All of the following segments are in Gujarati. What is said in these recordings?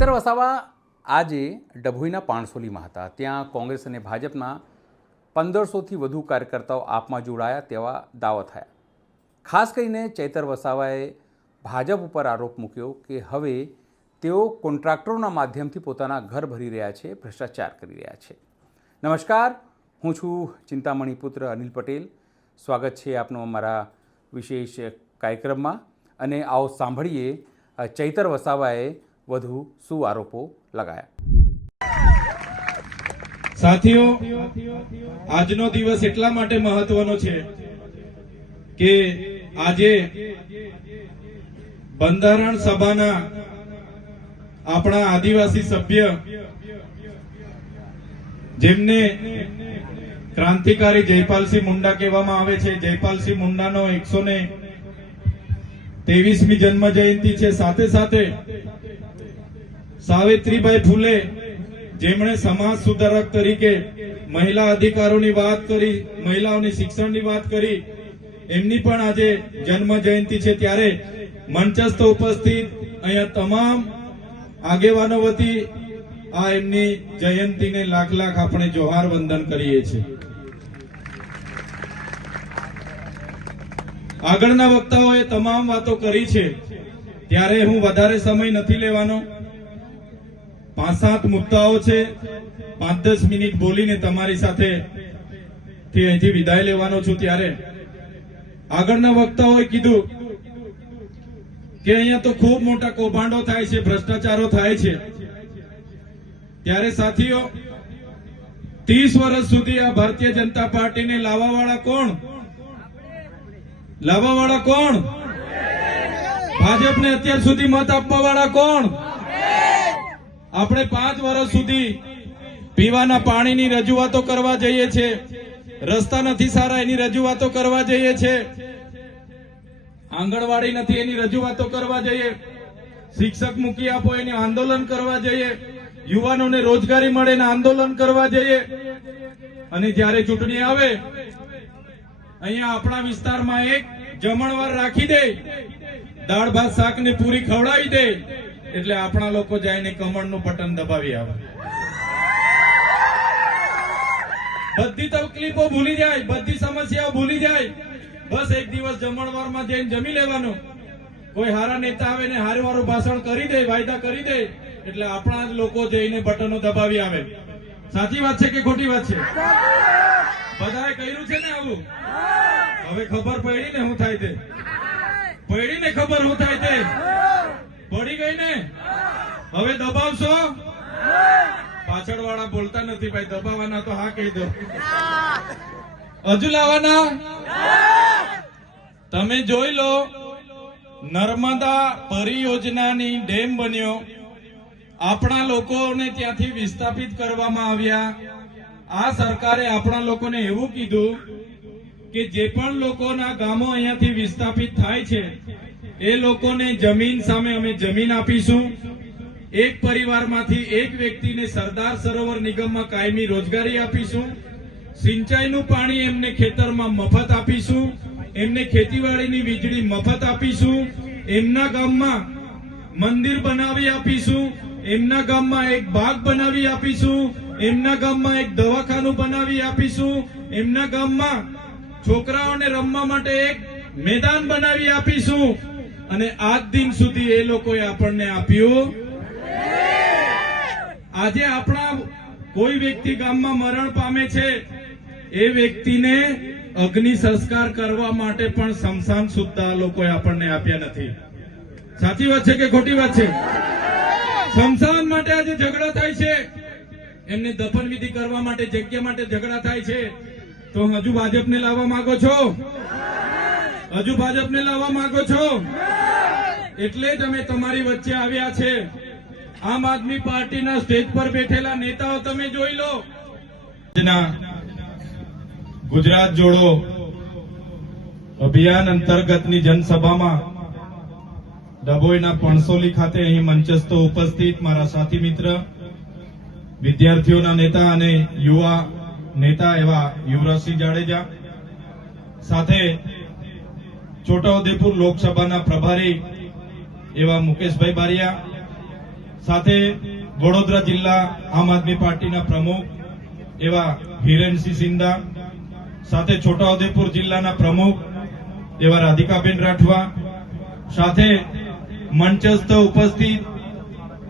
ચૈતર વસાવા આજે ડભોઈના પાણસોલીમાં હતા। ત્યાં કોંગ્રેસ અને ભાજપના 1500થી વધુ કાર્યકર્તાઓ આપમાં જોડાયા તેવા દાવા થયા। ખાસ કરીને ચૈતર વસાવાએ ભાજપ ઉપર આરોપ મૂક્યો કે હવે તેઓ કોન્ટ્રાક્ટરોના માધ્યમથી પોતાના ઘર ભરી રહ્યા છે, ભ્રષ્ટાચાર કરી રહ્યા છે। નમસ્કાર, હું છું ચિંતામણી પુત્ર અનિલ પટેલ। સ્વાગત છે આપનું અમારા વિશેષ કાર્યક્રમમાં અને આવો સાંભળીએ ચૈતર વસાવાએ વધુ શું આરોપો લગાયા। સાથીઓ, આજનો દિવસ એટલા માટે મહત્વનો છે કે આજે બંધારણ સભાના આપણા આદિવાસી સભ્ય જેમને ક્રાંતિકારી જયપાલસિંહ મુંડા કહેવામાં આવે છે, જયપાલસિંહ મુંડાનો 123મી જન્મ જયંતિ છે। સાથે સાથે સાવિત્રીબાઈ ફૂલે જેમણે સમાજ સુધારક તરીકે મહિલા અધિકારોની વાત કરી, મહિલાઓની શિક્ષણની વાત કરી, એમની પણ આજે જન્મ જયંતિ છે। ત્યારે મંચસ્થ ઉપસ્થિત અહીંયા તમામ આગેવાનો વતી આ એમની જયંતિને લાખ લાખ આપણે જોહાર વંદન કરીએ છીએ। આગળના વક્તાઓએ તમામ વાતો કરી છે, ત્યારે હું વધારે સમય નથી લેવાનો। 5-7 મુદ્દાઓ છે, 5-10 મિનિટ બોલીને તમારી સાથે અહીંથી વિદાય લેવાનો છું। ત્યારે આગળના વક્તાઓએ કીધું કે અહીંયા તો ખૂબ મોટા કૌભાંડો થાય છે, ભ્રષ્ટાચારો થાય છે। ત્યારે સાથીઓ, 30 વર્ષ સુધી આ ભારતીય જનતા પાર્ટીને લાવવાવાળા કોણ? લાવવાવાળા કોણ? ભાજપને અત્યાર સુધી મત આપવાવાળા કોણ? આપણે 5 વર્ષ સુધી પીવાના પાણીની રજૂઆતો કરવા જઈએ છીએ, રસ્તા નથી સારા એની રજૂઆતો કરવા જઈએ છીએ, આંગણવાડી નથી એની રજૂઆતો કરવા જઈએ, શિક્ષક મૂકી આપો એની આંદોલન કરવા જઈએ, યુવાનોને રોજગારી મળે એના આંદોલન કરવા જઈએ, અને જ્યારે ચૂંટણી આવે અહીંયા આપણા વિસ્તારમાં એક જમણવાર રાખી દે, દાળ ભાત શાક ને પૂરી ખવડાવી દે, એટલે આપણા લોકો જઈને કમળનું બટન દબાવી આવે, બધી તકલીફો ભૂલી જાય, બધી સમસ્યાઓ ભૂલી જાય, બસ એક દિવસ જમણવારમાં જઈને જમી લેવાનું। કોઈ હારા નેતા આવે ને હારું ભાષણ કરી દે, વાયદા કરી દે, એટલે આપણા જ લોકો જઈને બટનો દબાવી આવે। સાચી વાત છે કે ખોટી વાત છે? બધાએ કર્યું છે ને આવું? હવે ખબર પડી ને શું થાય તે? પડી ને ખબર શું થાય તે? પડી ગઈ ને? હવે દબાવશો? પાછળ વાળા બોલતા નથી ભાઈ, દબાવવાના તો હા કહી દો। હજુ લાવવાના? તમે જોઈ લો, નર્મદા પરિયોજનાની ડેમ બન્યો, આપણા લોકોને ત્યાંથી વિસ્થાપિત કરવામાં આવ્યા। આ સરકારે આપણા લોકોને એવું કીધું કે જે પણ લોકોના ગામો અહીંયાથી વિસ્થાપિત થાય છે એ લોકોને જમીન સામે અમે જમીન આપીશું। એક પરિવારમાંથી એક વ્યક્તિને સરદાર સરોવર નિગમમાં કાયમી રોજગારી આપીશું। સિંચાઈનું પાણી એમને ખેતરમાં મફત આપીશું, એમને ખેતીવાડીની વીજળી મફત આપીશું, એમના ગામમાં મંદિર બનાવી આપીશું, એમના ગામમાં એક બાગ બનાવી આપીશું, એમના ગામમાં એક દવાખાનું બનાવી આપીશું, એમના ગામમાં છોકરાઓને રમવા માટે એક મેદાન બનાવી આપીશું। અને આજ દિન સુધી એ લોકોએ આપણને આપ્યું। આજે આપણા કોઈ વ્યક્તિ ગામમાં મરણ પામે છે, એ વ્યક્તિને અગ્નિ સંસ્કાર કરવા માટે પણ સ્મશાન સુદ્ધા લોકોએ આપણને આપ્યા નથી। સાચી વાત છે કે ખોટી વાત છે? સ્મશાન માટે આજે ઝઘડા થાય છે, એમને દફન વિધિ કરવા માટે જગ્યા માટે ઝઘડા થાય છે, તો હજુ ભાજપને લાવવા માંગો છો? હજુ ભાજપને લાવવા માંગો છો? એટલે જ અમે તમારી વચ્ચે આવ્યા છે। આમ આદમી પાર્ટીના સ્ટેજ પર બેઠેલા નેતાઓ તમે જોઈ લો। ગુજરાત જોડો અભિયાન અંતર્ગતની જનસભામાં ડભોઈના પણસોલી ખાતે અહીં મંચસ્થ ઉપસ્થિત મારા સાથી મિત્ર, વિદ્યાર્થીઓના નેતા અને યુવા નેતા એવા યુવરાજસિંહ જાડેજા, સાથે છોટાઉદેપુર લોકસભાના પ્રભારી એવા મુકેશભાઈ બારિયા, સાથે વડોદરા જિલ્લા આમ આદમી પાર્ટીના પ્રમુખ એવા હિરેનસિંહ સિંધા, સાથે છોટાઉદેપુર જિલ્લાના પ્રમુખ એવા રાધિકાબેન રાઠવા, સાથે મંચસ્થ ઉપસ્થિત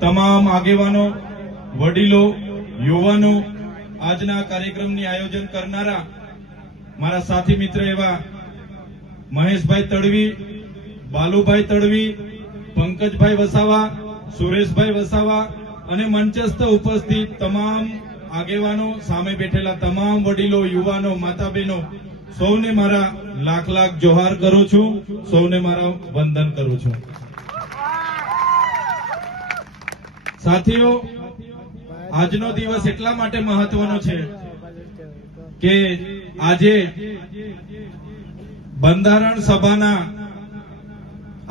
તમામ આગેવાનો, વડીલો, યુવાનો, આજના કાર્યક્રમની આયોજન કરનારા મારા સાથી મિત્ર એવા મહેશભાઈ તડવી, બાલુભાઈ તડવી, પંકજભાઈ વસાવા, સુરેશભાઈ વસાવા અને મંચસ્થ ઉપસ્થિત તમામ આગેવાનો, સામે બેઠેલા તમામ વડીલો, યુવાનો, માતા બહેનો, સૌને મારા લાખ લાખ જોહાર કરું છું, સૌને મારા વંદન કરું છું. સાથીઓ, આજનો દિવસ એટલા માટે મહત્વનો છે કે આજે બંધારણ સભાના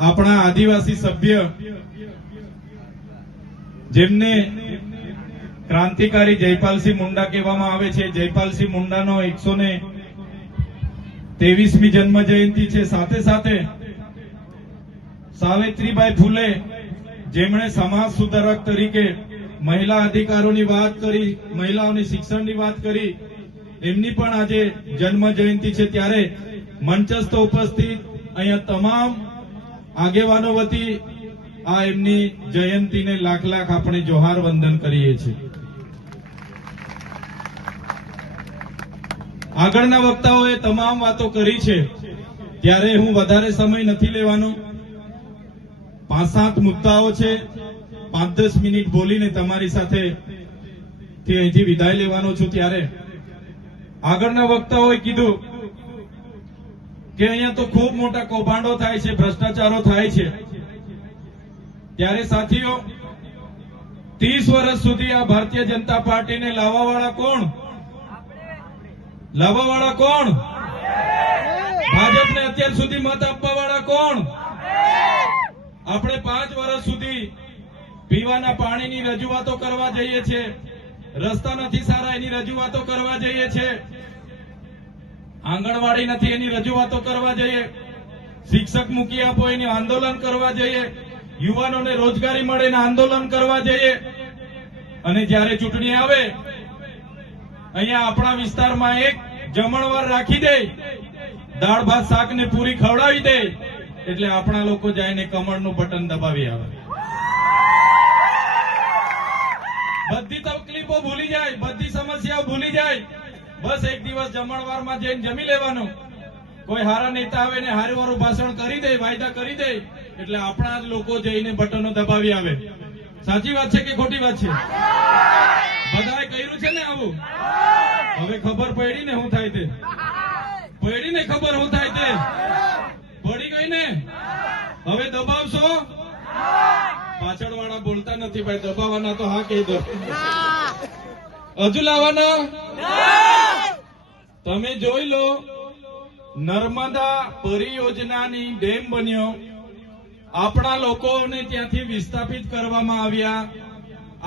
આપણા આદિવાસી સભ્ય, જેમને ક્રાંતિકારી જયપાલસિંહ મુંડા કહેવામાં આવે છે, જયપાલસિંહ મુંડાનો 123મી જન્મ જયંતિ છે. સાથે સાથે સાવિત્રીબાઈ ફૂલે, જેમણે સમાજ સુધારક તરીકે મહિલા અધિકારોની વાત કરી, મહિલાઓની શિક્ષણની વાત કરી, એમની પણ આજે જન્મ જયંતિ છે. ત્યારે મંચસ્થ ઉપસ્થિત અહીંયા તમામ આગેવાનો વતી આ એમની જયંતિને લાખ લાખ આપણે જોહાર વંદન કરીએ છીએ. આગળના વક્તાઓએ તમામ વાતો કરી છે, ત્યારે હું વધારે સમય નથી લેવાનો. 5-7 મુદ્દાઓ છે, 5-10 મિનિટ બોલીને તમારી સાથે અહીંથી વિદાય લેવાનો છું. ત્યારે આગળના વક્તાઓએ કીધું કે અહીંયા તો ખૂબ મોટા કૌભાંડો થાય છે, ભ્રષ્ટાચારો થાય છે. ત્યારે સાથીઓ, 30 વર્ષ સુધી આ ભારતીય જનતા પાર્ટીને લાવવાવાળા કોણ? લાવવાવાળા કોણ? ભાજપને અત્યાર સુધી મત આપવાવાળા કોણ? આપણે 5 વર્ષ સુધી પીવાના પાણીની રજૂઆતો કરવા જઈએ છીએ, રસ્તા નથી સારા એની રજૂઆતો કરવા જઈએ છીએ, આંગણવાડી નથી એની રજૂઆતો કરવા જઈએ, શિક્ષક મૂકી આપો એની આંદોલન કરવા જઈએ, યુવાનોને રોજગારી મળે એના આંદોલન કરવા જઈએ. અને જ્યારે ચૂંટણી આવે, અહીંયા આપણા વિસ્તારમાં એક જમણવાર રાખી દે, દાળ ભાત શાક ને પૂરી ખવડાવી દે, એટલે આપણા લોકો જઈને કમળનું બટન દબાવી આવે. બધી તકલીફો ભૂલી જાય, બધી સમસ્યાઓ ભૂલી જાય, બસ એક દિવસ જમણવારમાં જઈને જમી લેવાનું. કોઈ હારા નેતા આવે ને હારું ભાષણ કરી દે, વાયદા કરી દે, એટલે આપણા જ લોકો જઈને બટનો દબાવી આવે. સાચી વાત છે કે ખોટી વાત છે? બધાએ કર્યું છે ને આવું? હવે ખબર પડી ને શું થાય તે? પડી ને ખબર શું થાય તે? પડી ગઈ ને? હવે દબાવશો? પાછળ વાળા બોલતા નથી ભાઈ, દબાવવાના તો હા કહી દો. હજુ લાવવાના? તમે જોઈ લો, નર્મદા પરિયોજનાની ડેમ બન્યો, આપણા લોકોને ત્યાંથી વિસ્થાપિત કરવામાં આવ્યા.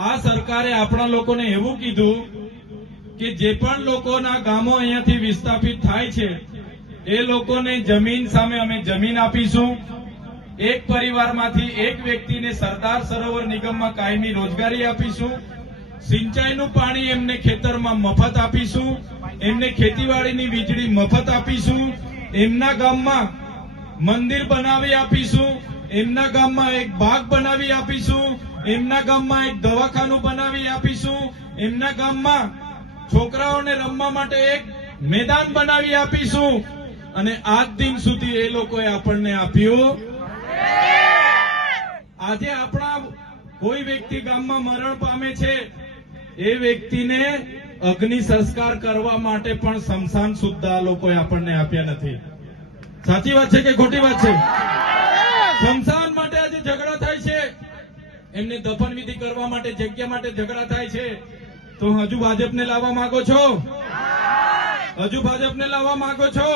આ સરકારે આપણા લોકોને એવું કીધું કે જે પણ લોકોના ગામો અહીંયાથી વિસ્થાપિત થાય છે એ લોકોને જમીન સામે અમે જમીન આપીશું. એક પરિવારમાંથી એક વ્યક્તિને સરદાર સરોવર નિગમમાં કાયમી રોજગારી આપીશું. સિંચાઈનું પાણી એમને ખેતરમાં મફત આપીશું. એમને ખેતીવાડીની વીજળી મફત આપીશું. એમના ગામમાં મંદિર બનાવી આપીશું. એમના ગામમાં એક બાગ બનાવી આપીશું. એમના ગામમાં એક દવાખાનું બનાવી આપીશું. એમના ગામમાં છોકરાઓને રમવા માટે એક મેદાન બનાવી આપીશું. અને આજ દિન સુધી એ લોકોએ આપણને આપ્યું. આજે આપણા કોઈ વ્યક્તિ ગામમાં મરણ પામે છે, એ વ્યક્તિને અગ્નિ સંસ્કાર કરવા માટે પણ સ્મશાન સુદ્ધા લોકોએ આપણને આપ્યા નથી. સાચી વાત છે કે ખોટી વાત છે? સ્મશાન માટે આજે ઝઘડા થાય છે, એમને દફન વિધિ કરવા માટે જગ્યા માટે ઝઘડા થાય છે. તો હજુ ભાજપને લાવવા માંગો છો? હજુ ભાજપને લાવવા માંગો છો?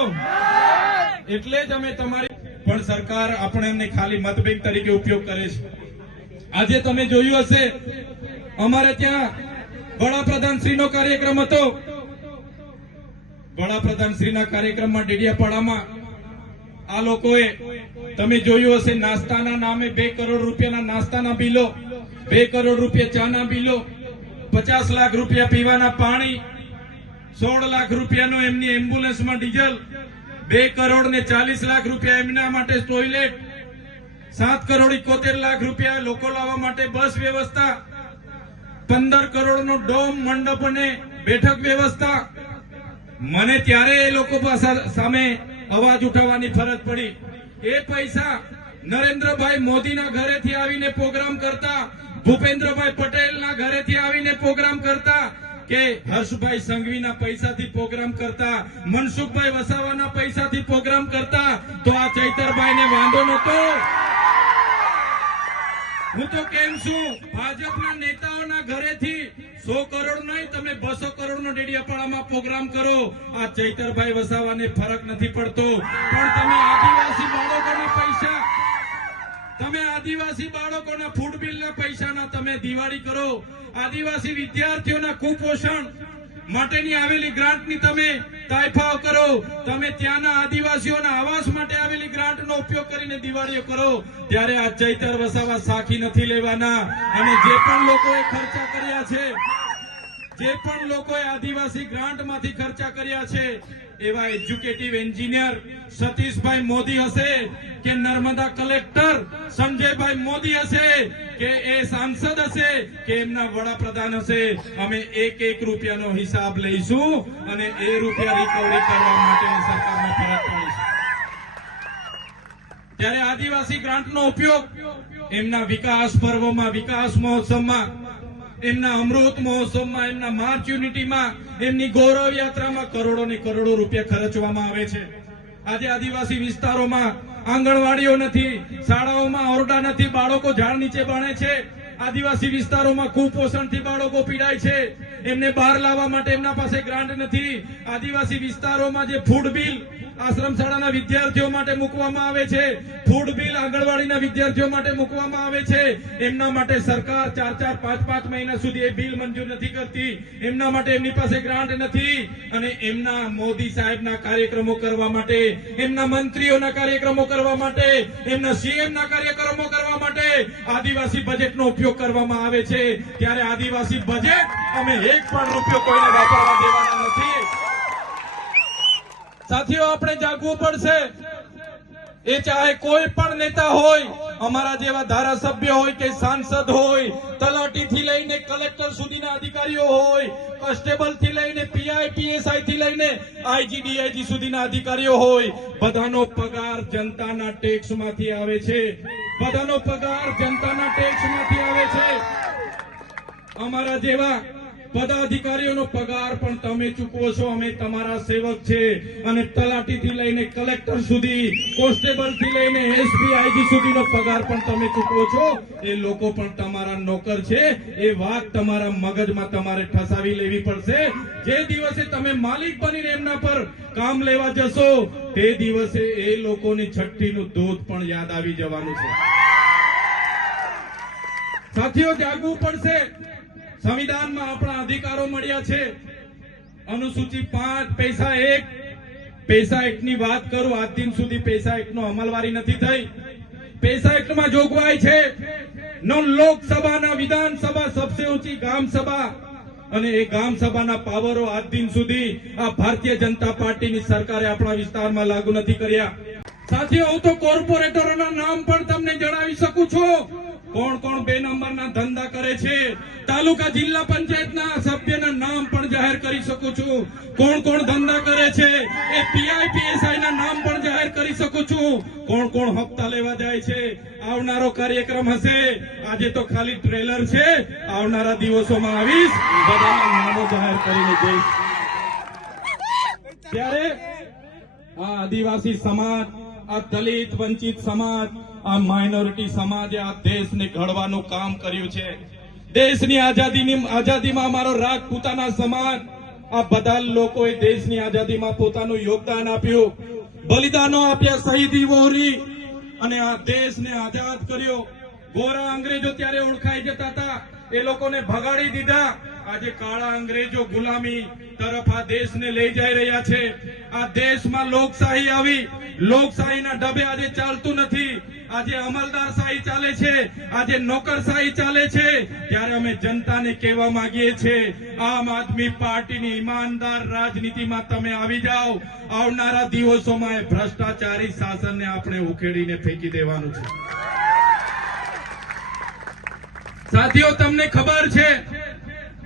એટલે જ અમે તમારી પણ સરકાર આપણે એમને ખાલી મત બેંક તરીકે ઉપયોગ કરે છે. આજે તમે જોયું હશે, અમારે ત્યાં વડાપ્રધાન શ્રીનો કાર્યક્રમ હતો. વડાપ્રધાન શ્રીના કાર્યક્રમમાં ડેડિયાપાડામાં આ લોકોએ તમે જોયું હશે, નાસ્તાના નામે 2 કરોડ રૂપિયાના નાસ્તાના બિલો 2 કરોડ રૂપિયા ચાના બિલો, 50 લાખ રૂપિયા પીવાના પાણી, 16 લાખ રૂપિયાનો એમની એમ્બ્યુલન્સમાં ડીઝલ, 2 કરોડ ને 40 લાખ રૂપિયા એમના માટે ટોયલેટ, 7 કરોડ 71 લાખ રૂપિયા લોકો લાવવા માટે બસ વ્યવસ્થા, 15 કરોડનો ડોમ, મંડપ અને બેઠક વ્યવસ્થા. મને ત્યારે એ લોકો સામે અવાજ ઉઠાવવાની ફરજ પડી. એ પૈસા નરેન્દ્રભાઈ મોદીના ઘરેથી આવીને પ્રોગ્રામ કરતા, ભૂપેન્દ્રભાઈ પટેલના ઘરેથી આવીને પ્રોગ્રામ કરતા, કે હર્ષભાઈ સંઘવીના પૈસાથી પ્રોગ્રામ કરતા, મનસુખભાઈ વસાવાના પૈસાથી પ્રોગ્રામ કરતા, તો આ ચૈતરભાઈને વાંધો નતો. હું તો કેમ છું, ભાજપના નેતાઓના ઘરેથી 100 કરોડ નહીં, તમે 200 કરોડનો ડેડિયાપાડામાં પ્રોગ્રામ કરો, આ ચૈતરભાઈ વસાવાને ફરક નથી પડતો. પણ તમે આદિવાસી બાળકોના પૈસા, તમે આદિવાસી બાળકોના ફૂડ બિલના પૈસાના તમે દિવાળી કરો, આદિવાસી વિદ્યાર્થીઓના કુપોષણ માટેની આવેલી ગ્રાન્ટની તમે તાયફાઓ કરો, તમે ત્યાંના આદિવાસીઓના આવાસ માટે આવેલી ગ્રાન્ટનો ઉપયોગ કરીને દિવાળીઓ કરો. ત્યારે આ ચૈતર વસાવા સાખી નથી લેવાના. અને જે પણ લોકોએ ખર્ચા કર્યા છે, જે પણ લોકોએ આદિવાસી ગ્રાન્ટમાંથી ખર્ચા કર્યા છે, એવા એજ્યુકેટિવ એન્જિનિયર સતીશભાઈ મોદી હશે, કે નર્મદા કલેક્ટર સંજયભાઈ મોદી હશે, કે એ સાંસદ હશે, કે એમના વડાપ્રધાન હશે, અમે 1 રૂપિયાનો હિસાબ લઈશું અને એ રૂપિયા રિકવરી કરવા માટે સરકારને ફરજ પડીશું. ત્યારે આદિવાસી ગ્રાન્ટનો ઉપયોગ એમના વિકાસ પર્વોમાં, વિકાસ મહોત્સવમાં, એમના અમૃત મહોત્સવમાં, એમના માર્ચ યુનિટીમાં, એમની ગૌરવ યાત્રામાં કરોડો ને કરોડો રૂપિયા ખર્ચવામાં આવે છે. આજે આદિવાસી વિસ્તારોમાં આંગણવાડીઓ નથી, શાળાઓમાં ઓરડા નથી, બાળકો ઝાડ નીચે ભણે છે. આદિવાસી વિસ્તારોમાં કુપોષણથી બાળકો પીડાય છે, એમને બહાર લાવવા માટે એમના પાસે ગ્રાન્ટ નથી. આદિવાસી વિસ્તારોમાં જે ફૂડ બિલ આશ્રમ શાળાના વિદ્યાર્થીઓ માટે મૂકવામાં આવે છે, ફૂડ બિલ આંગણવાડીના વિદ્યાર્થીઓ માટે મૂકવામાં આવે છે, એમના માટે સરકાર 4-4, 5-5 મહિના સુધી એ બિલ મંજૂર નથી કરતી. એમના માટે એમની પાસે ગ્રાન્ટ નથી. અને એમના મોદી સાહેબના કાર્યક્રમો કરવા માટે, એમના મંત્રીઓના કાર્યક્રમો કરવા માટે, એમના સીએમના કાર્યક્રમો કરવા માટે આદિવાસી બજેટનો ઉપયોગ કરવામાં આવે છે. ત્યારે આદિવાસી બજેટ અમે 1 પણ રૂપિયો કોઈને વાપરવા દેવાના નથી. સાથીઓ, આપણે જાગવું પડશે. એ ચાહે કોઈ પણ નેતા હોય, અમારા જેવા ધારાસભ્ય હોય કે સાંસદ હોય, તલાટીથી લઈને કલેક્ટર સુધીના અધિકારીઓ હોય, કોન્સ્ટેબલ થી લઈને પીઆઈ પીએસઆઈ થી લઈને આઈજી ડીઆઈજી સુધીના અધિકારીઓ હોય, બધાનો પગાર જનતાના ટેક્સમાંથી આવે છે. બધાનો પગાર જનતાના ટેક્સમાંથી આવે છે. અમારા જેવા બધા અધિકારીઓનો પગાર પણ તમે ચૂકવો છો. અમે તમારા સેવક છે. અને તલાટીથી લઈને કલેક્ટર સુધી, કોન્સ્ટેબલ થી લઈને એસપી આઈજી સુધીનો પગાર પણ તમે ચૂકવો છો. એ લોકો પણ તમારા નોકર છે. એ વાત તમારા મગજમાં તમારે ઠસાવી લેવી પડશે. જે દિવસે તમે માલિક બનીને એમના પર કામ લેવા જશો, તે દિવસે એ લોકોની છઠ્ઠીનું દૂધ પણ યાદ આવી જવાનું છે. સાથીઓ, જાગવું પડશે. સંવિધાનમાં આપણા અધિકારો મળ્યા છે. અનુસૂચિ 5 પૈસા 1, પૈસા 1 ની વાત કરું, આજ દિન સુધી પૈસા 1 નો અમલવારી નથી થઈ. પૈસા 1 માં જોગવાઈ છે લોકસભાના વિધાનસભા સબસે ઊંચી ગામ સભા, અને એ ગામ સભાના પાવરો આજ દિન સુધી આ ભારતીય જનતા પાર્ટીની સરકારે આપણા વિસ્તારમાં લાગુ નથી કર્યા. સાથીઓ, હું તો કોર્પોરેટરોના નામ પણ તમને જણાવી શકું છું. કોણ કોણ 2 નંબરના ધંધા કરે છે. તાલુકા જિલ્લા પંચાયતના સભ્યના નામ પણ જાહેર કરી શકું છું. કોણ કોણ ધંધા કરે છે એ પીઆઈ પીએસઆઈ ના નામ પણ જાહેર કરી શકું છું. કોણ કોણ હપ્તા લેવા જાય છે. આવનારો કાર્યક્રમ હશે. આજે તો ખાલી ટ્રેલર છે. આવનારા દિવસોમાં આવીશ, બધાના નામો જાહેર કરીને જઈશ. ત્યારે આ આદિવાસી સમાજ, આ દલિત વંચિત સમાજ, આ માઇનોરિટી સમાજે આ દેશને ઘડવાનું કામ કર્યું છે. દેશની આઝાદીમાં અમારો રાજપૂતાના સમાજ, આ બધા લોકોએ દેશની આઝાદીમાં પોતાનું યોગદાન આપ્યું, બલિદાનો આપ્યા, શહીદી વહોરી અને આ દેશને આઝાદ કર્યો. ગોરા અંગ્રેજો ત્યારે ઓળખાઈ જતા હતા, એ લોકોને ભગાડી દીધા. આજે કાળા અંગ્રેજો ગુલામી તરફ આ દેશને લઈ જઈ રહ્યા છે. આ દેશમાં લોકશાહી આવી, લોકશાહીના ઢબે આજે ચાલતું નથી. આજે અમલદારશાહી ચાલે છે, આજે નોકરશાહી ચાલે છે. ત્યારે અમે જનતાને કહેવા માંગીએ છીએ, આમ આદમી પાર્ટીની ઈમાનદાર રાજનીતિમાં તમે આવી જાઓ. આવનારા દિવસોમાં એ ભ્રષ્ટાચારી શાસનને આપણે ઉખેડીને ફેંકી દેવાનું છે. સાથીઓ, તમને ખબર છે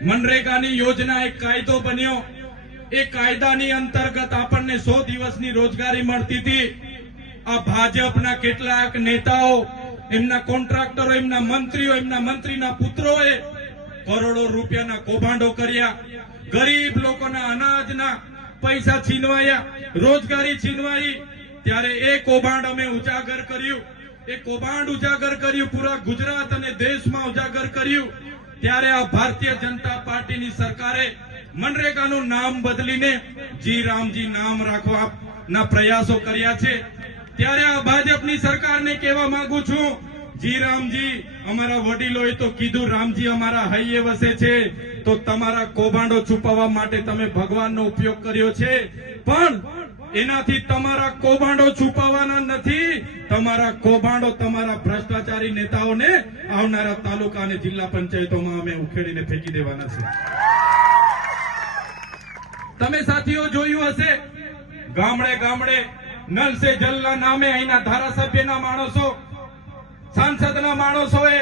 મનરેગાની યોજના એક કાયદો બન્યો. એ કાયદાની અંતર્ગત આપણને 100 દિવસની રોજગારી મળતી હતી. આ ભાજપના કેટલાક નેતાઓ, એમના કોન્ટ્રાક્ટરો, એમના મંત્રીઓ, એમના મંત્રીના પુત્રોએ કરોડો રૂપિયાના કૌભાંડો કર્યા. ગરીબ લોકોના અનાજના પૈસા છીનવાયા, રોજગારી છીનવાઈ. ત્યારે એ કૌભાંડ અમે ઉજાગર કર્યું. એ કૌભાંડ ઉજાગર કર્યું, પૂરા ગુજરાત અને દેશમાં ઉજાગર કર્યું. ત્યારે આ ભારતીય જનતા પાર્ટીની સરકારે મનરેગાનું નામ બદલીને જી રામજી નામ રાખવાના પ્રયાસો કર્યા છે. ત્યારે આ ભાજપની સરકારને કહેવા માંગુ છું, જી રામજી, અમારા વડીલોએ તો કીધું રામજી અમારા હૈયે વસે છે, તો તમારા કૌભાંડો છુપાવવા માટે તમે ભગવાનનો ઉપયોગ કર્યો છે. પણ એનાથી તમારા કૌભાંડો છુપાવવાના નથી. તમારા કૌભાંડો તમારા ભ્રષ્ટાચારી નેતાઓને આવનારા તાલુકા અને જિલ્લા પંચાયતોમાં અમે ઉખેડીને ફેંકી દેવાના છે. તમે સાથીઓ જોયું હશે, ગામડે ગામડે નલ સે જલના નામે અહીંના ધારાસભ્યના માણસો, સાંસદના માણસોએ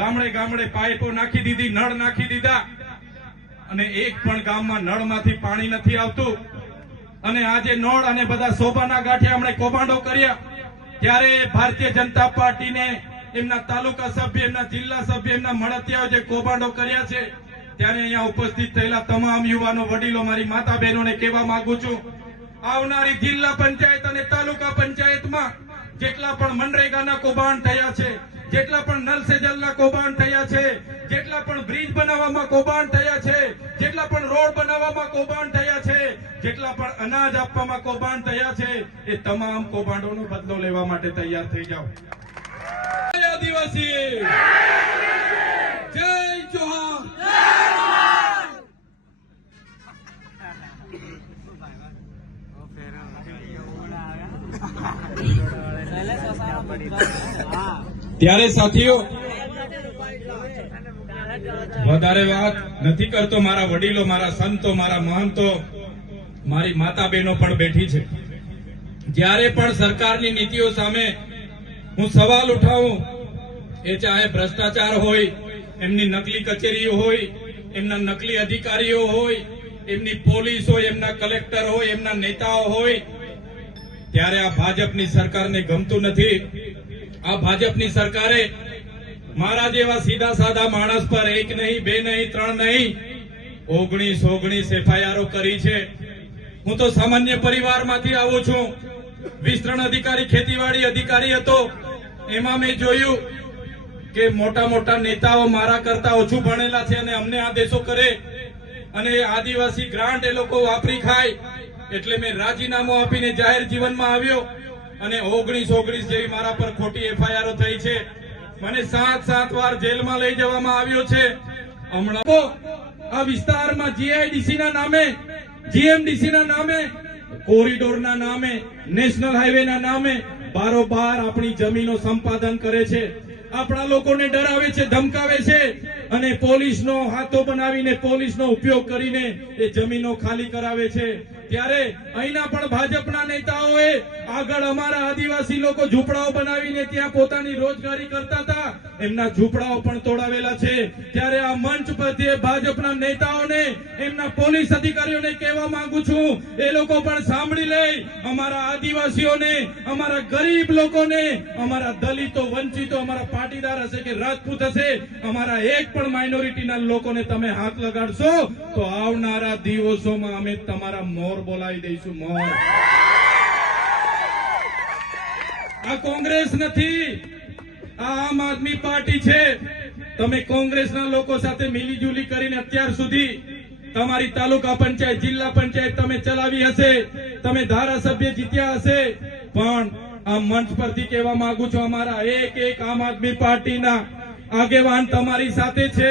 ગામડે ગામડે પાઇપો નાખી દીધી, નળ નાખી દીધા, અને એક પણ ગામમાં નળમાંથી પાણી નથી આવતું. અને આજે નળ અને બધા શોભાના ગાંઠે આપણે કૌભાંડો કર્યા. ત્યારે ભારતીય જનતા પાર્ટીને એમના તાલુકા સભ્ય, એમના જિલ્લા સભ્ય, એમના મળતિયાઓ જે કૌભાંડો કર્યા છે, ત્યારે અહીંયા ઉપસ્થિત થયેલા તમામ યુવાનો, વડીલો, મારી માતા બહેનોને કહેવા માંગુ છું, આવનારી જિલ્લા પંચાયત અને તાલુકા પંચાયતમાં જેટલા પણ મનરેગાના કૌભાંડ થયા છે, જેટલા પણ નલ સે જલના કૌભાંડ થયા છે, જેટલા પણ બ્રિજ બનાવવામાં કૌભાંડ થયા છે, જેટલા પણ રોડ બનાવવામાં કૌભાંડ થયા છે, જેટલા પણ અનાજ આપવામાં કૌભાંડ થયા છે, એ તમામ કૌભાંડોનો બદલો લેવા માટે તૈયાર થઈ જાઓ. જય આદિવાસી, જય જોહાર. ત્યારે સાથીઓ, વધારે વાત નથી કરતો. મારા વડીલો, મારા સંતો, મારા મહંતો, મારી માતા બહેનો પણ બેઠી છે. જ્યારે પણ સરકારની નીતિઓ સામે હું સવાલ ઉઠાવું, એ ચાહે ભ્રષ્ટાચાર હોય, એમની નકલી કચેરીઓ હોય, એમના નકલી અધિકારીઓ હોય, એમની પોલીસ હોય, એમના કલેક્ટર હોય, એમના નેતાઓ હોય, ત્યારે આ ભાજપની સરકારને ગમતું નથી. આ ભાજપની સરકારે મારા જેવા સીધા સાદા માણસ પર 1 નહીં, 2 નહીં, 3 નહીં, 19 એફઆઈઆરો કરી છે. હું તો સામાન્ય પરિવારમાંથી આવું છું. વિસ્તરણ અધિકારી, ખેતીવાડી અધિકારી હતો. એમાં મેં જોયું કે મોટા મોટા નેતાઓ મારા કરતા ઓછું ભણેલા છે અને અમને આદેશો કરે, અને આદિવાસી ગ્રાન્ટ એ લોકો વાપરી ખાય. એટલે મેં રાજીનામું આપીને જાહેર જીવનમાં આવ્યો, અને 19 જેવી મારા પર ખોટી એફઆઈઆરો થઈ છે. મને 7 વાર જેલમાં લઈ જવામાં આવ્યો છે. હમણાં આ વિસ્તારમાં જીઆઈડીસી ના નામે, જીએમડીસી ના નામે, કોરિડોરના નામે, નેશનલ હાઈવે ના નામે બારોબાર આપણી જમીનો સંપાદન કરે છે. આપણા લોકોને ડરાવે છે, ધમકાવે છે, અને પોલીસનો હાથો બનાવીને, પોલીસનો ઉપયોગ કરીને એ જમીનો ખાલી કરાવે છે. ત્યારે અહીંના પણ ભાજપના નેતાઓએ આગળ અમારા આદિવાસી લોકો ઝૂંપડાઓ બનાવીને ત્યાં પોતાની રોજગારી કરતા હતા, એમના ઝૂંપડાઓ પણ તોડાવેલા છે. ત્યારે આ મંચ પરથી ભાજપના નેતાઓને, એમના પોલીસ અધિકારીઓને કહેવા માંગુ છું, એ લોકો પણ સાંભળી લે. અમારા આદિવાસીઓને, અમારા ગરીબ લોકોને, અમારા દલિતો, વંચિતો, અમારા પાટીદાર હશે કે રાજપૂત હશે, અમારા એક પણ માઇનોરિટીના લોકોને તમે હાથ લગાડશો તો આવનારા દિવસોમાં અમે તમારા મોર બોલાવી દઈશું. મોર. આ કોંગ્રેસ નથી, આ આમ આદમી પાર્ટી છે. તમે કોંગ્રેસના લોકો સાથે મિલીજુલી કરીને અત્યાર સુધી તમારી તાલુકા પંચાયત, જિલ્લા પંચાયત તમે ચલાવી હશે, તમે ધારાસભ્ય જીત્યા હશે, પણ આ મંચ પરથી કહેવા માંગુ છું, અમારા એક આમ આદમી પાર્ટીના આગેવાન તમારી સાથે છે.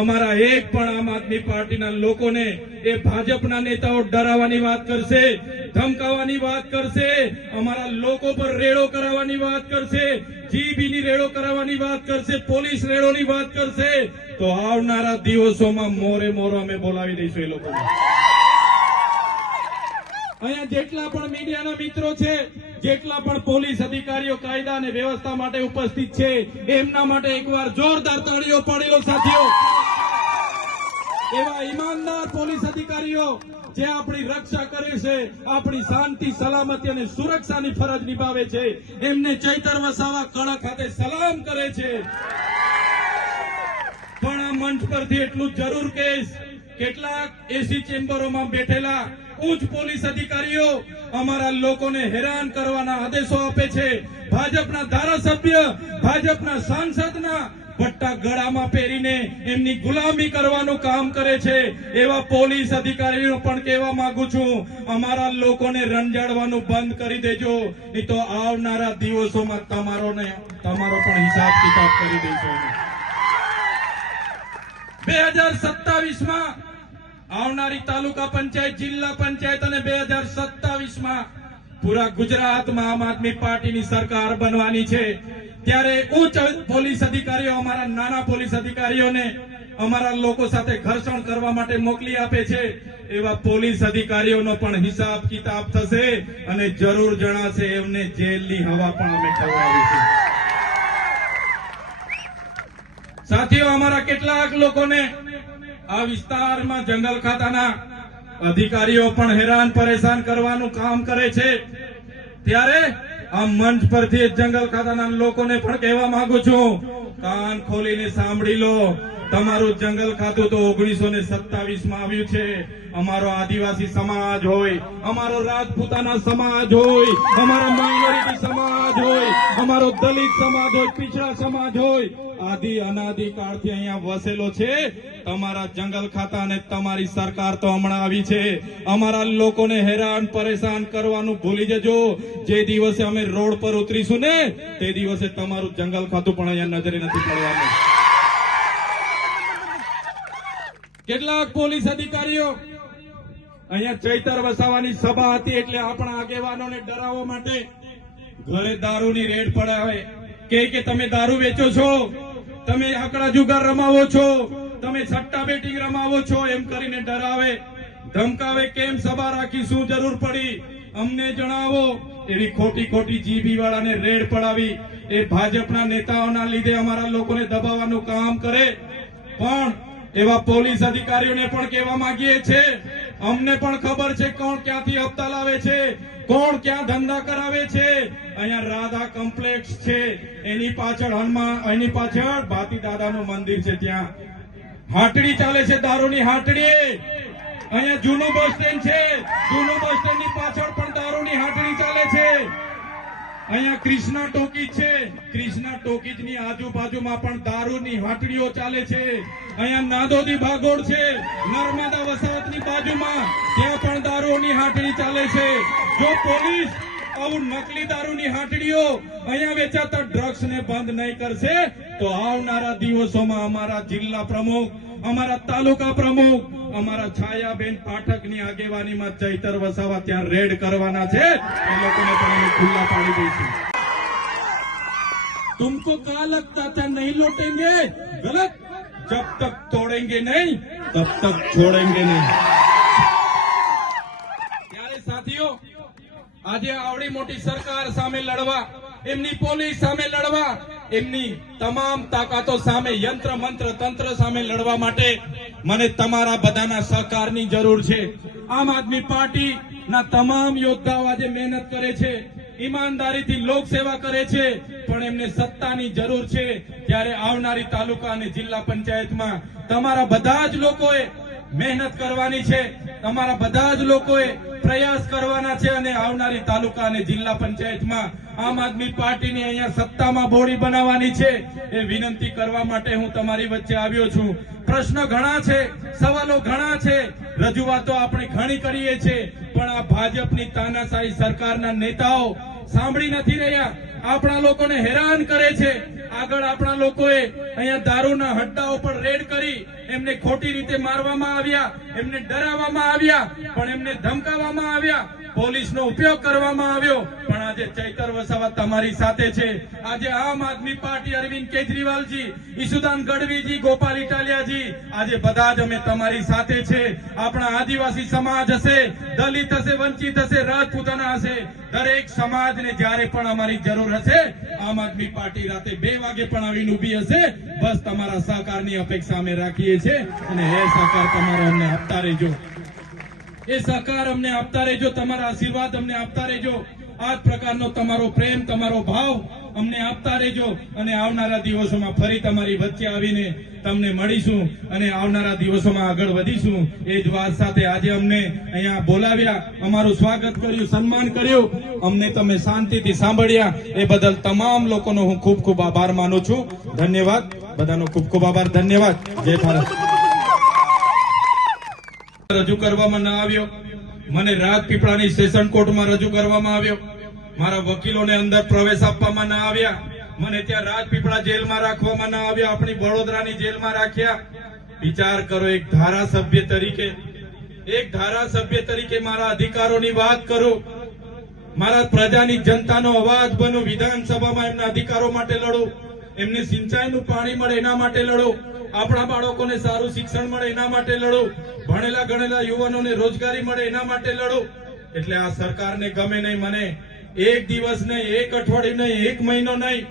અમારા એક પણ આમ આદમી પાર્ટીના લોકોને એ ભાજપના નેતાઓ ડરાવવાની વાત કરશે, ધમકાવવાની વાત કરશે, અમારા લોકો પર રેડો કરાવવાની વાત કરશે, જીબીની રેડો કરાવવાની વાત કરશે, પોલીસ રેડોની વાત કરશે, તો આવનારા દિવસોમાં મોરે મોરો અમે બોલાવી દઈશું એ લોકોને. અહીંયા જેટલા પણ મીડિયાના મિત્રો છે, જેટલા પણ પોલીસ અધિકારીઓ કાયદા અને વ્યવસ્થા માટે ઉપસ્થિત છે, એમના માટે એકવાર જોરદાર તાળીઓ પાડી લો સાથીઓ. એવા ઈમાનદાર પોલીસ અધિકારીઓ જે આપણી રક્ષા કરે છે, આપણી શાંતિ, સલામતી અને સુરક્ષાની ફરજ નિભાવે છે, એમને ચૈતર વસાવા કળા ખાતે સલામ કરે છે. પણ આ મંચ પરથી એટલું જરૂર કહીશ, કેટલાક એસી ચેમ્બરોમાં બેઠેલા ઉચ્ચ પોલીસ અધિકારીઓ અમારા લોકોને હેરાન કરવાના આદેશો આપે છે. ભાજપના ધારાસભ્ય, ભાજપના સાંસદના પટ્ટા ગળામાં પહેરીને એમની ગુલામી કરવાનું કામ કરે છે. એવા પોલીસ અધિકારીઓ પણ કહેવા માંગુ છું, અમારા લોકોને રંજાડવાનું બંધ કરી દેજો, નહીં તો આવનારા દિવસોમાં તમારો પણ હિસાબ કિતાબ કરી દઈશું. 2027માં આવનારી તાલુકા પંચાયત, જિલ્લા પંચાયત અને 2027માં પૂરા ગુજરાતમાં આમ આદમી પાર્ટીની સરકાર બનવાની છે. ત્યારે ઉચ્ચ પોલીસ અધિકારીઓ અમારા નાના પોલીસ અધિકારીઓને અમારા લોકો સાથે ઘર્ષણ કરવા માટે મોકલી આપે છે. એવા પોલીસ અધિકારીઓનો પણ હિસાબ કિતાબ થશે અને જરૂર જણાશે એમને જેલની હવા પણ અમે ખવડાવીશું. સાથીઓ, અમારા કેટલાક લોકોને આ વિસ્તારમાં જંગલ ખાતાના અધિકારીઓ પણ હેરાન પરેશાન કરવાનું કામ કરે છે. ત્યારે આ મંચ પરથી જંગલ ખાતાના લોકોને પણ કહેવા માંગુ છું, કાન ખોલીને સાંભળી લો. તમારું જંગલ ખાતું તો 1927માં આવ્યું છે. અમારો આદિવાસી સમાજ હોય, અમારો રાજપૂતાના સમાજ હોય, અમારો માઇનોરિટી સમાજ હોય, અમારો દલિત સમાજ હોય, પીછડા સમાજ હોય, આદિ અનાદિ કાળથી અહીંયા વસેલો છે. તમારા જંગલ ખાતા અને તમારી સરકાર તો હમણાં આવી છે. અમારા લોકોને હેરાન પરેશાન કરવાનું ભૂલી જજો. જે દિવસે અમે રોડ પર ઉતરીશું ને, તે દિવસે તમારું જંગલ ખાતું પણ અહીંયા નજરે નથી પડવાનું. કેટલાક પોલીસ અધિકારીઓ અહીંયા ચૈતર વસાવાની સભા હતી એટલે આપણા આગેવાનોને ડરાવવા માટે ઘરે દારૂની રેડ પડાવે, કે તમે દારૂ વેચો છો, તમે આંકડા જુગાર રમાવો છો, તમે સટ્ટા બેટિંગ રમાવો છો, એમ કરીને ડરાવે, ધમકાવે. કેમ સભા રાખી, શું જરૂર પડી, અમને જણાવો. એવી ખોટી ખોટી જીબી વાળાને રેડ પડાવી એ ભાજપના નેતાઓના લીધે અમારા લોકોને દબાવવાનું કામ કરે. પણ એવા પોલીસ અધિકારીઓને પણ કહેવા માંગીએ છીએ, અમને પણ ખબર છે કોણ ક્યાંથી હપ્તા લાવે છે, કોણ ક્યાં ધંધા કરાવે છે. અહીંયા રાધા કોમ્પ્લેક્સ છે, એની પાછળ એની પાછળ ભાતી દાદાનું મંદિર છે, ત્યાં હાટડી ચાલે છે, દારૂની હાટડી. અહીંયા જૂનું બસ સ્ટેન્ડ છે, જૂનું બસ સ્ટેન્ડ ની પાછળ પણ દારૂની હાટડી ચાલે છે. અહીંયા કૃષ્ણા ટોકીજ છે, કૃષ્ણા ટોકીજ ની આજુબાજુમાં પણ દારૂની હાટડીઓ ચાલે છે. અહીંયા નાદોદી ભાગોળ છે, નર્મદા વસાહતની બાજુમાં, ત્યાં પણ દારૂની હાટડી ચાલે છે. જો પોલીસ આવું નકલી દારૂની હાટડીઓ, અહીંયા વેચાતા ડ્રગ્સ ને બંધ નહીં કરશે તો આવનારા દિવસોમાં અમારા જિલ્લા પ્રમુખ, અમારા તાલુકા પ્રમુખ, અમારા છાયાબેન પાઠકની આગેવાનીમાં ચૈતર વસાવા ત્યાં રેડ કરવાના છે. એ લોકોને પણ અમે ખુલ્લા પાડી દઈશું. तुमको क्या लगता था नहीं लौटेंगे? गलत. जब तक तोड़ेंगे नहीं तब तक छोड़ेंगे नहीं. ત્યારે સાથીઓ, આજે આવડી મોટી સરકાર સામે લડવા, એમની પોલીસ સામે લડવા, એમની તમામ તાકાતો સામે, યંત્ર મંત્ર તંત્ર સામે લડવા માટે મને તમારા બધાના સહકારની જરૂર છે. આમ આદમી પાર્ટીના તમામ યોદ્ધાઓ આજે મહેનત કરે છે, ઈમાનદારીથી લોકસેવા કરે છે, પણ એમને સત્તાની જરૂર છે. ત્યારે આવનારી તાલુકા અને જિલ્લા પંચાયતમાં તમારા બધા જ લોકોએ મહેનત કરવાની છે, તમારા બધા જ લોકોએ પ્રયાસ કરવાના છે અને આવનારી તાલુકા અને જિલ્લા પંચાયતમાં આમ આદમી પાર્ટીની અહીંયા સત્તામાં બોડી બનાવવાની છે. એ વિનંતી કરવા માટે હું તમારી વચ્ચે આવ્યો છું. પ્રશ્નો ઘણા છે, સવાલો ઘણા છે, રજૂઆતો આપણે ઘણી કરીએ છીએ, પણ આ ભાજપની તાનાશાહી સરકારના નેતાઓ સાંભળી નથી રહ્યા. આપણા લોકોને હેરાન કરે છે, આગળ આપણા લોકોએ અહીંયા દારૂના હડ્ડાઓ પર રેડ કરી એમને ખોટી રીતે મારવામાં આવ્યા, એમને ડરાવવામાં આવ્યા, પણ એમને ધમકાવવામાં આવ્યા, પોલીસનો ઉપયોગ કરવામાં આવ્યો. પણ આજે ચૈતર વસાવા તમારી સાથે છે. આજે આમ આદમી પાર્ટી, અરવિંદ કેજરીવાલજી, ઈસુદાન ગઢવીજી, ગોપાલ ઇટાલિયાજી, આજે બધા જ અમે તમારી સાથે છે. આપણા આદિવાસી સમાજ હશે, દલિત હશે, વંચિત હશે, રાજપૂતાના હશે, દરેક સમાજને જ્યારે પણ અમારી જરૂર હશે, આમ આદમી પાર્ટી રાતે 2 વાગે પણ આવીને ઊભી હશે. બસ તમારા સહકારની અપેક્ષા અમે રાખીએ છીએ અને એ સહકાર તમારો અમને આપતા રહેજો. એ સહકાર અમને આપતા રહેજો, તમારા આશીર્વાદ અમને આપતા રહેજો. આ જ પ્રકારનો તમારો પ્રેમ, તમારો ભાવ અમને આપતા રહેજો અને આવનારા દિવસોમાં ફરી તમારી વચ્ચે આવીને તમને મળીશું અને આવનારા દિવસોમાં આગળ વધીશું. એ જ વાત સાથે આજે અમને અહીંયા બોલાવ્યા, અમારું સ્વાગત કર્યું, સન્માન કર્યું, અમને તમે શાંતિથી સાંભળ્યા, એ બદલ તમામ લોકોનો હું ખૂબ ખૂબ આભાર માનું છું. ધન્યવાદ, બધાનો ખૂબ ખૂબ આભાર. ધન્યવાદ. જય ભારત. રજૂ કરવામાં ન આવ્યો, મને રાજપીપળાની સેશન કોર્ટમાં રજૂ કરવામાં આવ્યો, મારા વકીલોને અંદર પ્રવેશ આપવામાં ન આવ્યા, મને ત્યાં રાજપીપળા જેલમાં રાખવામાં ન આવ્યા, આપણી વડોદરાની જેલમાં રાખ્યા. વિચાર કરો, એક ધારાસભ્ય તરીકે મારા અધિકારોની વાત કરું, મારા પ્રજાની જનતાનો અવાજ બનું, વિધાનસભામાં એમના અધિકારો માટે લડું, એમને સિંચાઈનું પાણી મળે એના માટે લડું, આપણા બાળકોને સારું શિક્ષણ મળે એના માટે લડું, ભણેલા ગણેલા યુવાનોને રોજગારી મળે એના માટે લડું. એટલે આ સરકારને ગમે નહીં, મને એક દિવસ નહીં, એક અઠવાડિયું નહીં, એક મહિનો નહીં,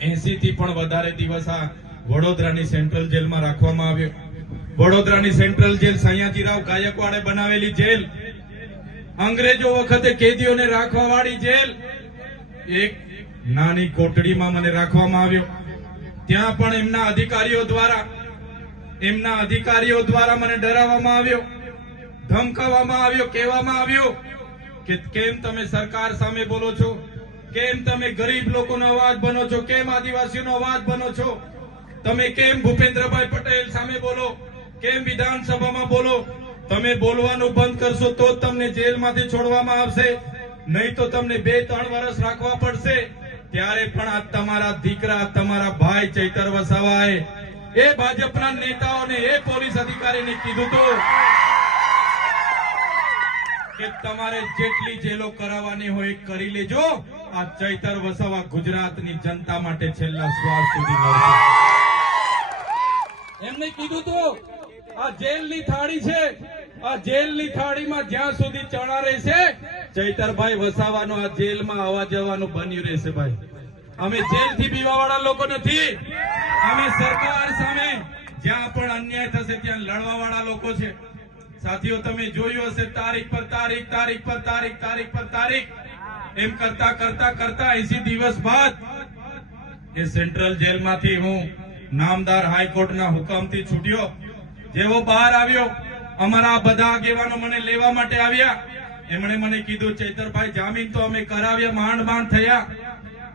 80 થી પણ વધારે દિવસ આ વડોદરાની સેન્ટ્રલ જેલમાં રાખવામાં આવ્યો. વડોદરાની સેન્ટ્રલ જેલ સયાજીરાવ ગાયકવાડે બનાવેલી જેલ, અંગ્રેજો વખતે કેદીઓને રાખવા વાળી જેલ, એક નાની કોટડીમાં મને રાખવામાં આવ્યો. ત્યાં પણ એમના અધિકારીઓ દ્વારા મને ડરાવવામાં આવ્યો, ધમકાવવામાં આવ્યો, કહેવામાં આવ્યું કે કેમ તમે સરકાર સામે બોલો છો, કેમ તમે ગરીબ લોકોનો અવાજ બનો છો, કેમ આદિવાસીઓનો અવાજ બનો છો, તમે કેમ ભૂપેન્દ્રભાઈ પટેલ સામે બોલો, કેમ વિધાનસભામાં બોલો. તમે બોલવાનું બંધ કરશો તો જ તમને જેલમાંથી છોડવામાં આવશે, નહીં તો તમને 2-3 વર્ષ રાખવા પડશે. ત્યારે પણ આ તમારા દીકરા, તમારા ભાઈ ચૈતર વસાવાએ એ ભાજપના નેતાઓને, એ પોલીસ અધિકારીને કીધું હતું કે તમારે જેટલી જેલો કરાવવાની હોય એ કરી લેજો. આ ચૈતર વસાવા ગુજરાતની જનતા માટે છેલ્લા શ્વાસ સુધી લડશે. એમને કીધું હતું આ જેલની થાળી છે, આ જેલની થાળીમાં જ્યાં સુધી ચણા રહેશે, ચૈતરભાઈ વસાવાનો આ જેલમાં આવવા જવાનું બન્યું રહેશે. ભાઈ, અમે જેલથી બીવા વાળા લોકો નથી, અમે સરકાર સામે જ્યાં પણ અન્યાય થશે ત્યાં લડવા વાળા લોકો છે. સાથીઓ, તમે જોયું હશે, તારીખ પર તારીખ એમ કરતા 80 દિવસ બાદ એ સેન્ટ્રલ જેલમાંથી હું નામદાર હાઈકોર્ટના હુકમથી છૂટ્યો. જેવો બહાર આવ્યો, અમારા બધા આગેવાનો મને લેવા માટે આવ્યા. એમણે મને કીધું, ચૈતરભાઈ, જામીન તો અમે કરાવ્યા, માંડ થયા,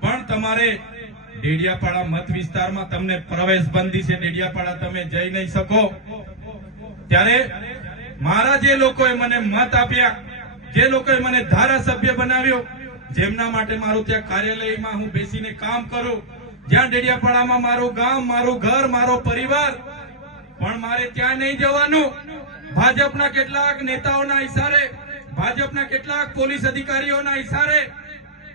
પણ તમારે ડેડિયાપાડા મત વિસ્તારમાં તમને પ્રવેશ બંધી છે, ડેડિયાપાડા તમે જઈ નહીં શકો. ત્યારે મારા જે લોકોએ મને મત આપ્યા, જે લોકોએ મને ધારાસભ્ય બનાવ્યો, જેમના માટે મારું ત્યાં કાર્યાલયમાં હું બેસીને કામ કરું, જ્યાં ડેડિયાપાડામાં મારું ગામ, મારું ઘર, મારો પરિવાર, પણ મારે ત્યાં નહીં જવાનું. ભાજપના કેટલાક નેતાઓના ઇશારે, ભાજપના કેટલાક પોલીસ અધિકારીઓના ઇશારે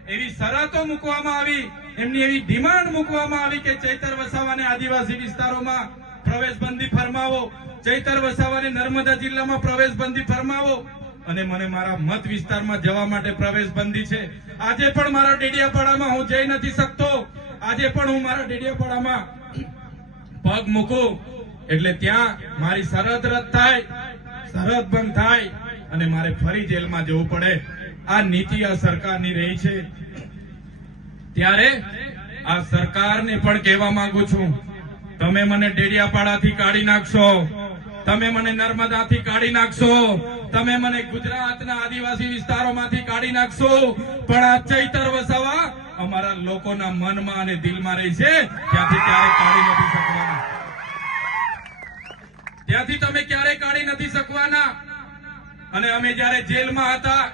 એવી શરતો મૂકવામાં આવી, એમની એવી ડિમાન્ડ મૂકવામાં આવી કે ચૈતર વસાવાને આદિવાસી વિસ્તારોમાં પ્રવેશબંધી ફરમાવો, ચૈતર વસાવાને નર્મદા જિલ્લામાં પ્રવેશબંધી ફરમાવો અને મને મારા મત વિસ્તારમાં જવા માટે પ્રવેશબંધી છે. આજે પણ મારા ડેડિયાપાડામાં હું જઈ નથી શકતો. આજે પણ હું મારા ડેડિયાપાડામાં પગ મૂકું એટલે ત્યાં મારી સરહદ રદ થાય, સરહદ બંધ થાય અને મારે ફરી જેલમાં જવું પડે. આ નીતિ આ સરકારની રહી છે. ત્યારે આ સરકારને પણ કહેવા માંગુ છું, તમે મને ડેડિયાપાડાથી કાઢી નાખશો, તમે મને નર્મદાથી કાઢી નાખશો, તમે મને ગુજરાતના આદિવાસી વિસ્તારોમાંથી કાઢી નાખશો, પણ આ ચૈતર વસાવા અમારા લોકોના મનમાં અને દિલમાં રહી છે. ત્યાંથી ક્યારે કાઢી નથી શકવાના, ત્યાંથી તમે ક્યારે કાઢી નથી શકવાના. અને અમે જયારે જેલમાં હતા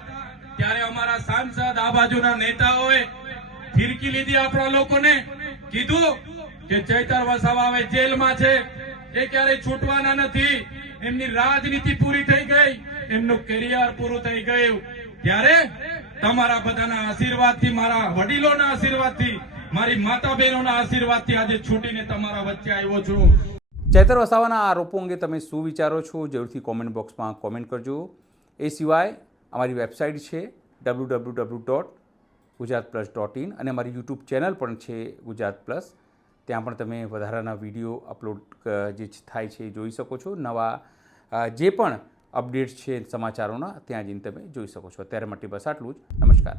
ત્યારે અમારા સાંસદ, આ બાજુના નેતાઓએ ફિરકી લીધી આપણા લોકોને કીધું કે ચૈતર વસાવા હવે જેલમાં છે, એ ક્યારેય છૂટવાના નથી, એમની રાજનીતિ પૂરી થઈ ગઈ, એમનું કેરિયર પૂરું થઈ ગયું. ત્યારે તમારા બધાના આશીર્વાદથી, મારા વડીલોના આશીર્વાદથી, મારી માતા બહેનોના આશીર્વાદથી આજે છૂટીને તમારા વચ્ચે આવ્યો છું. ચૈતર વસાવાના આરોપો અંગે તમે શું વિચારો છો? જરૂરથી કોમેન્ટ બોક્સમાં કોમેન્ટ કરજો. એ સિવાય અમારી વેબસાઇટ છે www.gujaratplus.in અને અમારી યુટ્યુબ ચેનલ પણ છે ગુજરાત પ્લસ. ત્યાં પણ તમે વધારાના વિડીયો અપલોડ જે થાય છે એ જોઈ શકો છો. નવા જે પણ અપડેટ્સ છે સમાચારોના ત્યાં જઈને તમે જોઈ શકો છો. અત્યારે માટે બસ આટલું જ. નમસ્કાર.